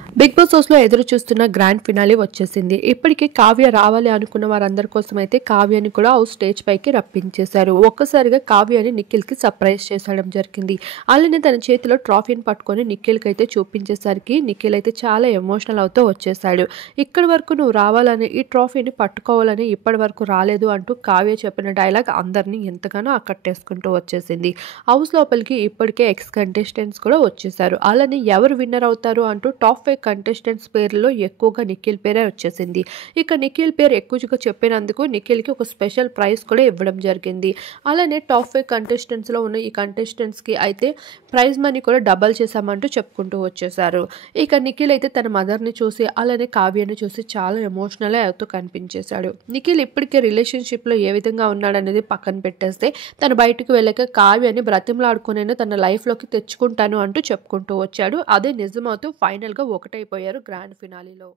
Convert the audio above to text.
Big boss హౌస్‌లో ఎదురు చూస్తున్న గ్రాండ్ ఫినాలే వచ్చేసింది. ఇప్పటికి కావ్య రావాలి అనుకున్న వారందరి కోసం అయితే కావ్యని కూడా హౌస్ స్టేజ్ పైకి రప్పించేశారు. ఒక్కసారిగా కావ్యని నిఖిల్‌కి సర్ప్రైజ్ చేసేయడం జరిగింది. అలానే తన చేతిలో ట్రాఫీని పట్టుకొని నిఖిల్‌కైతే చూపించేసరికి నిఖిల్ అయితే చాలా ఎమోషనల్ అవుతూ వచ్చేసాడు. ఇక్కడి వరకు నువ్వు రావాలని, ఈ ట్రాఫీని పట్టుకోవాలని ఇప్పటి వరకు రాలేదు అంటూ కావ్య చెప్పిన డైలాగ్ అందరినీ ఎంతగానో ఆకట్టేసుకుంటూ వచ్చేసింది. హౌస్ లోపలికి ఇప్పటికే ఎక్స్ కంటెస్టెంట్స్ కూడా వచ్చేసారు. అలానే ఎవరు విన్నర్ అవుతారు అంటూ టాప్ 5 కంటెస్టెంట్స్ పేర్లలో ఎక్కువగా నిఖిల్ పేరే వచ్చేసింది. ఇక నిఖిల్ పేరు ఎక్కువగా చెప్పినందుకు నిఖిల్‌కి ఒక స్పెషల్ ప్రైజ్ కూడా ఇవ్వడం జరిగింది. అలానే టాప్ 5 కంటెస్టెంట్స్‌లో ఉన్న ఈ కంటెస్టెంట్స్‌కి అయితే ప్రైజ్ మనీ కూడా డబల్ చేశామంటూ చెప్పుకుంటూ వచ్చేసారు. ఇక నిఖిల్ అయితే తన మదర్‌ని చూసి అలానే కావ్యని చూసి చాలా ఎమోషనల్ అవుతూ కనిపించేశాడు. నిఖిల్ ఇప్పటికే రిలేషన్‌షిప్‌లో ఏ విధంగా ఉన్నాడనేది పక్కన పెట్టేస్తే తను బయటకు వెళ్ళాక కావ్యని బ్రతిమలాడుకునైనా తన లైఫ్‌లోకి తెచ్చుకుంటాను అంటూ చెప్పుకుంటూ వచ్చాడు. అదే నిజమవుతూ ఫైనల్‌గా ఒకటైపోయారు గ్రాండ్ ఫినాలేలో.